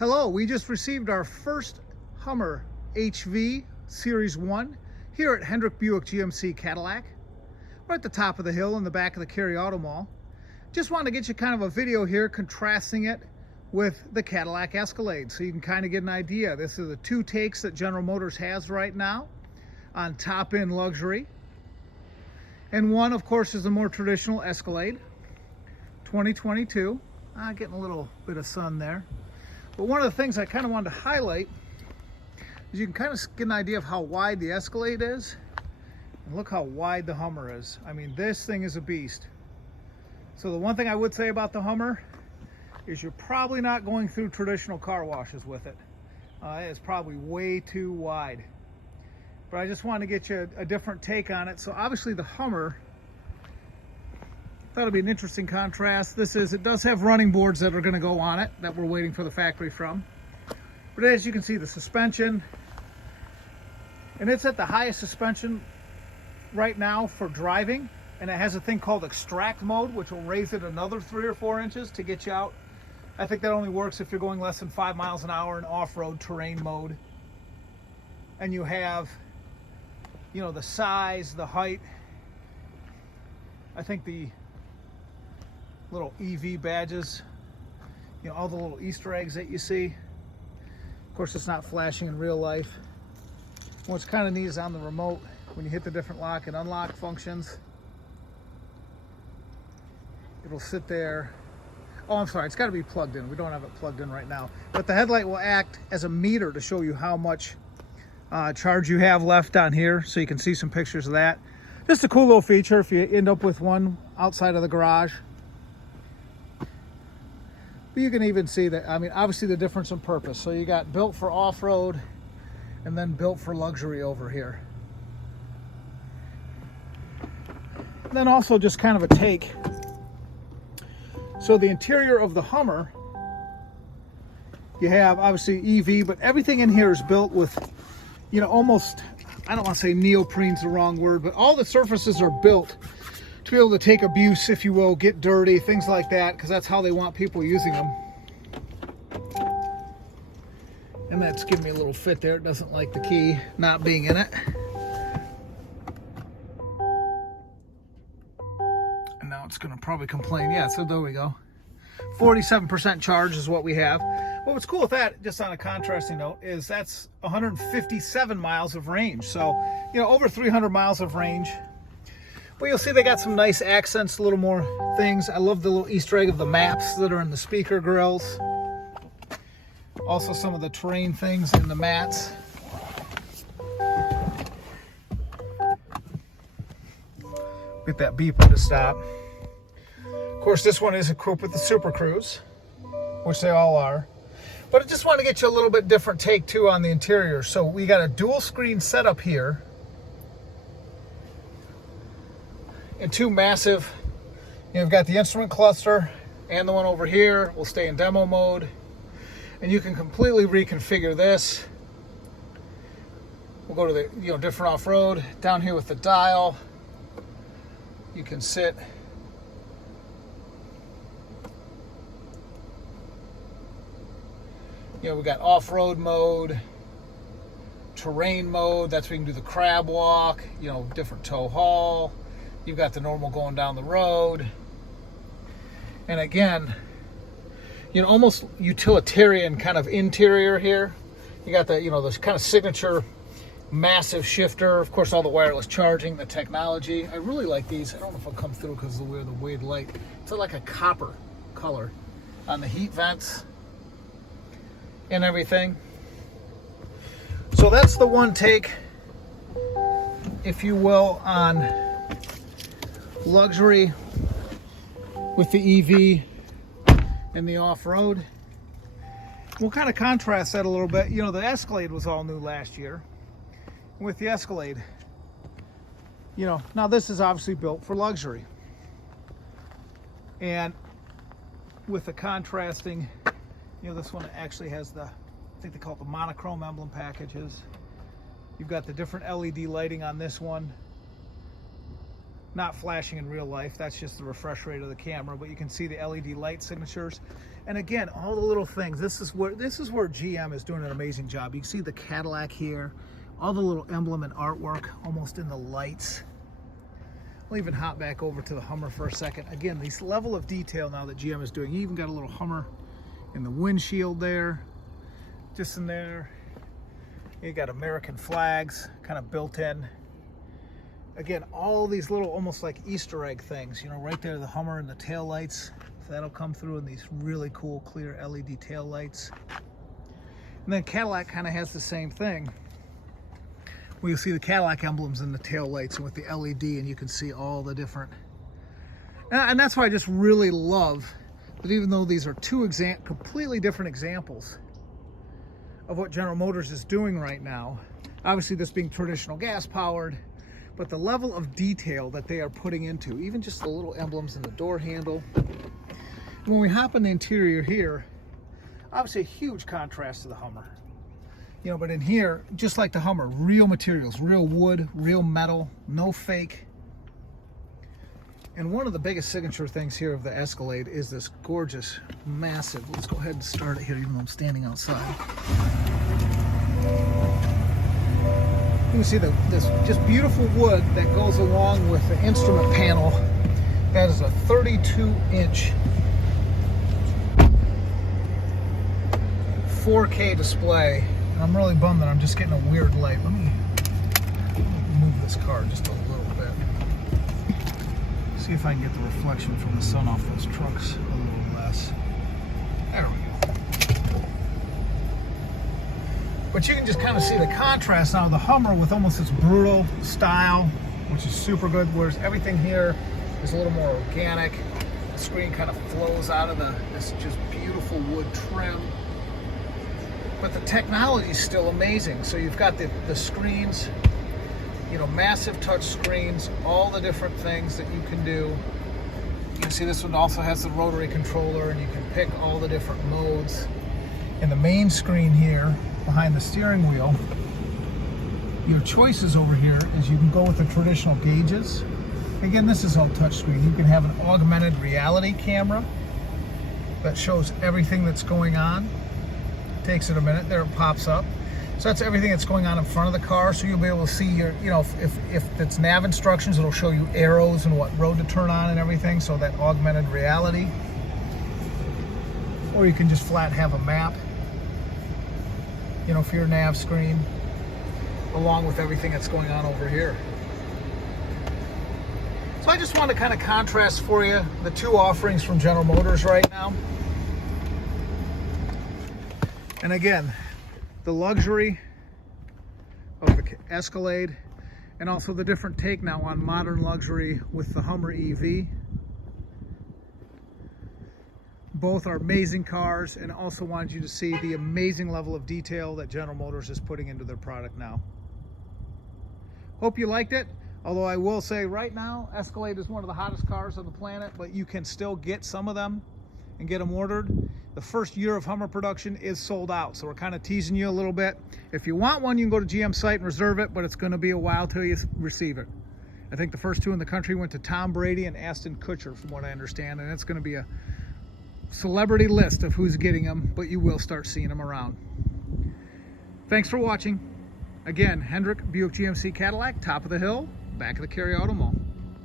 Hello, we just received our first Hummer HV Series 1 here at Hendrick Buick GMC Cadillac. We're at the top of the hill in the back of the Cary Auto Mall. Just wanted to get you kind of a video here contrasting it with the Cadillac Escalade so you can kind of get an idea. This is the two takes that General Motors has right now on top-end luxury. And one, of course, is the more traditional Escalade, 2022. Getting a little bit of sun there. But one of the things I kind of wanted to highlight is you can kind of get an idea of how wide the Escalade is. And look how wide the Hummer is. I mean, this thing is a beast. So the one thing I would say about the Hummer is you're probably not going through traditional car washes with it. It's probably way too wide. But I just wanted to get you a different take on it. So obviously the Hummer, thought it'd be an interesting contrast. It does have running boards that are going to go on it that we're waiting for the factory from. But as you can see, the suspension, and it's at the highest suspension right now for driving, and it has a thing called extract mode, which will raise it another 3 or 4 inches to get you out. I think that only works if you're going less than 5 miles an hour in off-road terrain mode. And you have, you know, the size, the height. I think the little EV badges, you know, all the little Easter eggs that you see. Of course, it's not flashing in real life. What's kind of neat is on the remote, when you hit the different lock and unlock functions, it'll sit there. Oh, I'm sorry, it's got to be plugged in. We don't have it plugged in right now. But the headlight will act as a meter to show you how much charge you have left on here, so you can see some pictures of that. Just a cool little feature if you end up with one outside of the garage. But you can even see that, I mean, obviously the difference in purpose. So you got built for off-road and then built for luxury over here. And then also just kind of a take. So the interior of the Hummer, you have obviously EV, but everything in here is built with, you know, almost, I don't want to say neoprene's the wrong word, but all the surfaces are built to be able to take abuse, if you will, get dirty, things like that, because that's how they want people using them. And that's giving me a little fit there. It doesn't like the key not being in it. And now it's going to probably complain. Yeah, so there we go. 47% charge is what we have. But what's cool with that, just on a contrasting note, is that's 157 miles of range. So, you know, over 300 miles of range. But you'll see they got some nice accents, a little more things. I love the little Easter egg of the maps that are in the speaker grills. Also some of the terrain things in the mats. Get that beeper to stop. Of course, this one is equipped with the Super Cruise, which they all are. But I just want to get you a little bit different take too on the interior. So we got a dual screen setup here. And two massive, you know, we've got the instrument cluster and the one over here will stay in demo mode. And you can completely reconfigure this. We'll go to the, you know, different off-road. Down here with the dial, you can sit. You know, we got off-road mode, terrain mode, that's where you can do the crab walk, you know, different tow haul. You've got the normal going down the road. And again, you know, almost utilitarian kind of interior here. You got the, you know, this kind of signature massive shifter. Of course, all the wireless charging, the technology. I really like these. I don't know if it'll come through because of the way the light. It's like a copper color on the heat vents and everything. So that's the one take, if you will, on luxury with the EV and the off-road. We'll kind of contrast that a little bit. You know, the Escalade was all new last year. With the Escalade, you know, now this is obviously built for luxury. And with the contrasting, you know, this one actually has the, I think they call it the monochrome emblem packages. You've got the different LED lighting on this one. not flashing in real life. That's just the refresh rate of the camera, but you can see the LED light signatures. And again, all the little things. This is where GM is doing an amazing job. You can see the Cadillac here, all the little emblem and artwork almost in the lights. I'll even hop back over to the Hummer for a second. Again, this level of detail now that GM is doing. You even got a little Hummer in the windshield there, just in there. You got American flags kind of built in. Again, all these little almost like Easter egg things, you know, right there, the Hummer and the tail lights. So that'll come through in these really cool clear LED tail lights. And then Cadillac kind of has the same thing. Well, you'll see the Cadillac emblems in the tail lights and with the LED, and you can see all the different. And that's why I just really love that even though these are two completely different examples of what General Motors is doing right now, obviously this being traditional gas powered, but the level of detail that they are putting into, even just the little emblems in the door handle. When we hop in the interior here, obviously a huge contrast to the Hummer. You know, but in here, just like the Hummer, real materials, real wood, real metal, no fake. And one of the biggest signature things here of the Escalade is this gorgeous, massive, let's go ahead and start it here even though I'm standing outside. You can see this just beautiful wood that goes along with the instrument panel. That is a 32-inch 4K display. And I'm really bummed that I'm just getting a weird light. Let me move this car just a little bit. See if I can get the reflection from the sun off those trucks a little less. There we go. But you can just kind of see the contrast now of the Hummer with almost its brutal style, which is super good, whereas everything here is a little more organic. The screen kind of flows out of this just beautiful wood trim. But the technology is still amazing. So you've got the screens, you know, massive touch screens, all the different things that you can do. You can see this one also has the rotary controller, and you can pick all the different modes. And the main screen here, behind the steering wheel, your choices over here is you can go with the traditional gauges. Again, this is all touchscreen. You can have an augmented reality camera that shows everything that's going on. Takes it a minute, there it pops up. So that's everything that's going on in front of the car. So you'll be able to see your, you know, if it's nav instructions, it'll show you arrows and what road to turn on and everything. So that augmented reality. Or you can just flat have a map, you know, for your nav screen, along with everything that's going on over here. So I just want to kind of contrast for you the two offerings from General Motors right now. And again, the luxury of the Escalade, and also the different take now on modern luxury with the Hummer EV. Both are amazing cars, and also wanted you to see the amazing level of detail that General Motors is putting into their product now. Hope you liked it. Although I will say right now, Escalade is one of the hottest cars on the planet, but you can still get some of them and get them ordered. The first year of Hummer production is sold out, so we're kind of teasing you a little bit. If you want one, you can go to GM site and reserve it, but it's going to be a while till you receive it. I think the first two in the country went to Tom Brady and Ashton Kutcher, from what I understand, and it's going to be a celebrity list of who's getting them, but you will start seeing them around. Thanks for watching. Again, Hendrick Buick GMC Cadillac, top of the hill, back of the Cary Auto Mall.